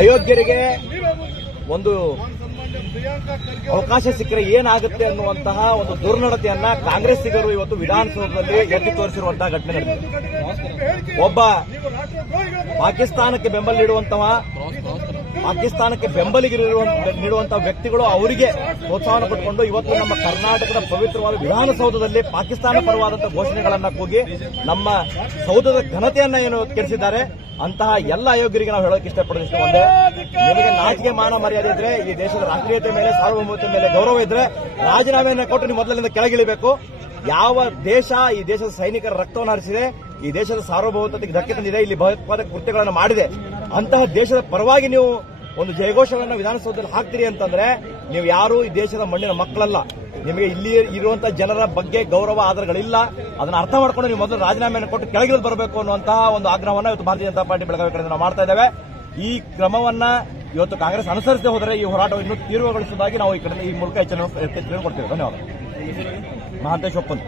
ಅಯೋಗ್ಯರಿಗೆ ಒಂದು ಅವಕಾಶ ಸಿಕ್ಕರೆ ಏನಾಗುತ್ತೆ ಅನ್ನುವಂತಹ ಒಂದು ದುರ್ನಡತೆಯನ್ನ ಕಾಂಗ್ರೆಸ್ಸಿಗರು ಇವತ್ತು ವಿಧಾನಸೌಧದಲ್ಲಿ ಎತ್ತಿ ತೋರಿಸಿರುವಂತಹ ಘಟನೆ ನಡೆದಿದೆ. ಒಬ್ಬ ಪಾಕಿಸ್ತಾನಕ್ಕೆ ಬೆಂಬಲ ನೀಡುವಂತಹ ವ್ಯಕ್ತಿಗಳು ಅವರಿಗೆ ಪ್ರೋತ್ಸಾಹವನ್ನು ಕೊಟ್ಟುಕೊಂಡು ಇವತ್ತು ನಮ್ಮ ಕರ್ನಾಟಕದ ಪವಿತ್ರವಾದ ವಿಧಾನಸೌಧದಲ್ಲಿ ಪಾಕಿಸ್ತಾನ ಪರವಾದಂತಹ ಘೋಷಣೆಗಳನ್ನ ಕೂಗಿ ನಮ್ಮ ಸೌಧದ ಘನತೆಯನ್ನ ಏನು ಕೆಡಿಸಿದ್ದಾರೆ. ಅಂತಹ ಎಲ್ಲ ಅಯೋಗ್ಯರಿಗೆ ನಾವು ಹೇಳೋಕೆ ಇಷ್ಟಪಡೋದಿಷ್ಟು ಒಂದೇ, ನಿಮಗೆ ನಾಚಿಕೆ ಮಾನ ಮರ್ಯಾದೆ ಇದ್ರೆ, ಈ ದೇಶದ ರಾಷ್ಟ್ರೀಯತೆ ಮೇಲೆ ಸಾರ್ವಭೌಮತೆ ಮೇಲೆ ಗೌರವ ಇದ್ರೆ ರಾಜೀನಾಮೆಯನ್ನು ಕೊಟ್ಟು ನೀವು ಮೊದಲಿನಿಂದ ಕೆಳಗಿಳಿಬೇಕು. ಯಾವ ದೇಶ ಈ ದೇಶದ ಸೈನಿಕರ ರಕ್ತವನ್ನು ಹರಿಸಿದೆ, ಈ ದೇಶದ ಸಾರ್ವಭೌಮತೆಗೆ ಧಕ್ಕೆ ತಂದಿದೆ, ಇಲ್ಲಿ ಭಯೋತ್ಪಾದಕ ಕೃತ್ಯಗಳನ್ನು ಮಾಡಿದೆ, ಅಂತಹ ದೇಶದ ಪರವಾಗಿ ನೀವು ಒಂದು ಜಯಘೋಷವನ್ನು ವಿಧಾನಸೌಧದಲ್ಲಿ ಹಾಕ್ತೀರಿ ಅಂತಂದ್ರೆ ನೀವು ಯಾರು ಈ ದೇಶದ ಮಣ್ಣಿನ ಮಕ್ಕಳಲ್ಲ. ನಿಮಗೆ ಇಲ್ಲಿ ಇರುವಂತಹ ಜನರ ಬಗ್ಗೆ ಗೌರವ ಆಧಾರಗಳಿಲ್ಲ. ಅದನ್ನ ಅರ್ಥ ಮಾಡ್ಕೊಂಡು ನೀವು ಮೊದಲು ರಾಜೀನಾಮೆಯನ್ನು ಕೊಟ್ಟು ಕೆಳಗಿಳಿದು ಬರಬೇಕು ಅನ್ನುವಂತಹ ಒಂದು ಆಗ್ರಹವನ್ನು ಇವತ್ತು ಭಾರತೀಯ ಜನತಾ ಪಾರ್ಟಿ ಬೆಳಗಾವಿ ಕಡೆ ನಾವು ಮಾಡ್ತಾ ಇದ್ದೇವೆ. ಈ ಕ್ರಮವನ್ನ ಇವತ್ತು ಕಾಂಗ್ರೆಸ್ ಅನುಸರಿಸದೆ ಹೋದರೆ ಈ ಹೋರಾಟವನ್ನು ಇನ್ನೂ ತೀವ್ರಗೊಳಿಸುವುದಾಗಿ ನಾವು ಈ ಮೂಲಕ ಎಚ್ಚರಿಕೆ ಕೊಡ್ತೇವೆ. ಧನ್ಯವಾದ. ಮಹಾಂತೇಶ್ ಒಪ್ಪಂದ್.